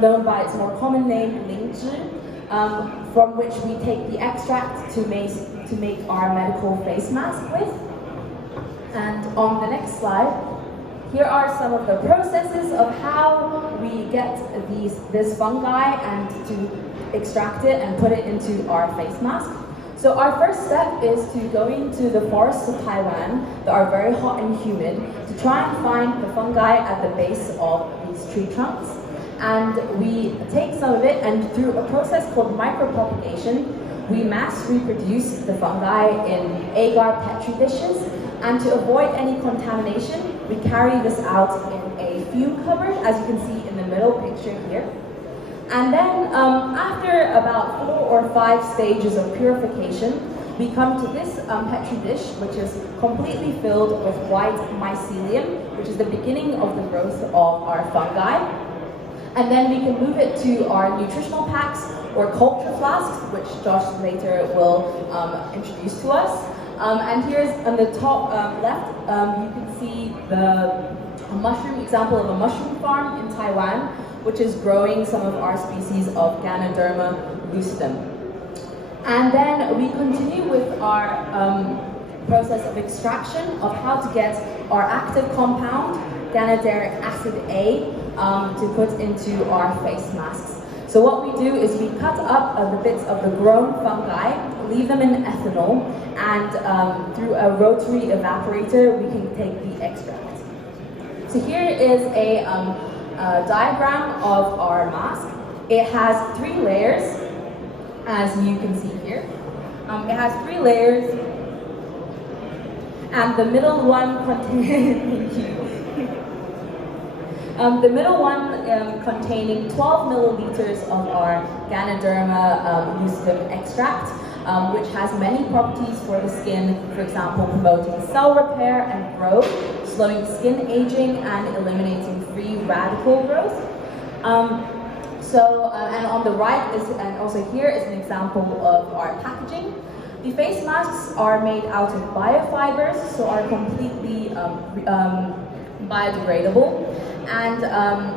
known by its more common name, lingzhi, from which we take the extract to make our medical face mask with. And on the next slide, here are some of the processes of how we get this fungi and to extract it and put it into our face mask. So our first step is to go into the forests of Taiwan that are very hot and humid to try and find the fungi at the base of these tree trunks. And we take some of it, and through a process called micropropagation, we mass reproduce the fungi in agar petri dishes. And to avoid any contamination, we carry this out in a fume cupboard, as you can see in the middle picture here. And then after about 4 or 5 stages of purification, we come to this petri dish, which is completely filled with white mycelium, which is the beginning of the growth of our fungi. And then we can move it to our nutritional packs or culture flasks, which Josh later will introduce to us. And here's on the top left, you can see a mushroom example of a mushroom farm in Taiwan, which is growing some of our species of Ganoderma lucidum. And then we continue with our process of extraction of how to get our active compound, ganoderic acid A, to put into our face masks. So what we do is we cut up the bits of the grown fungi, leave them in ethanol, and through a rotary evaporator, we can take the extract. So here is a diagram of our mask. It has 3 layers, as you can see here. It has 3 layers, and the middle one the middle one containing 12 milliliters of our Ganoderma lucidum extract, which has many properties for the skin, for example, promoting cell repair and growth, slowing skin aging, and eliminating free radical growth. And on the right is, and also here is an example of our packaging. The face masks are made out of biofibers, so are completely biodegradable. And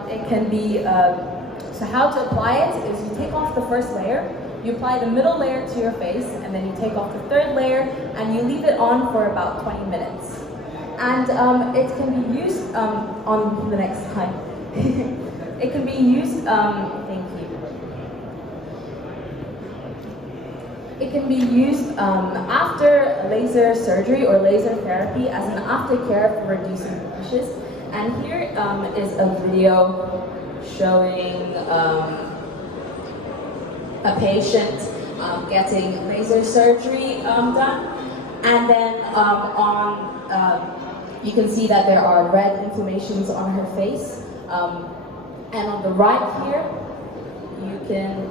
it can be, so how to apply it is you take off the first layer, you apply the middle layer to your face, and then you take off the 3rd layer, and you leave it on for about 20 minutes. And it can be used, on the next slide, it can be used, thank you. It can be used after laser surgery or laser therapy as an aftercare for reducing blemishes. And here is a video showing a patient getting laser surgery done. And then you can see that there are red inflammations on her face. And on the right here, you can...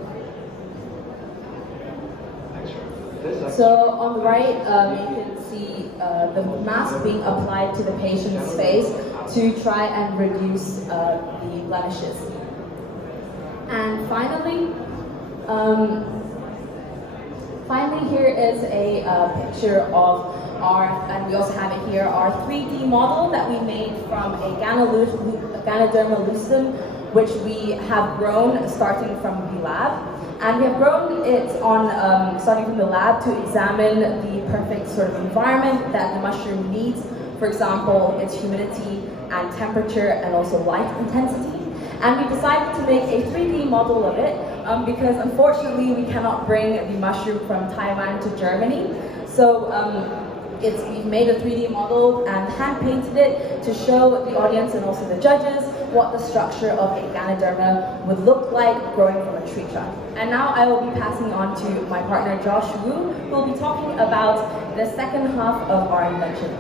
So on the right, you can see the mask being applied to the patient's face to try and reduce the blemishes. And finally, here is a picture of and we also have it here, our 3D model that we made from a Ganoderma lucidum, which we have grown starting from the lab. And we have grown it starting from the lab to examine the perfect sort of environment that the mushroom needs. For example, its humidity and temperature and also light intensity. And we decided to make a 3D model of it because unfortunately we cannot bring the mushroom from Taiwan to Germany. So we've made a 3D model and hand painted it to show the audience and also the judges what the structure of a Ganoderma would look like growing from a tree trunk. And now I will be passing on to my partner Josh Wu, who will be talking about the second half of our invention.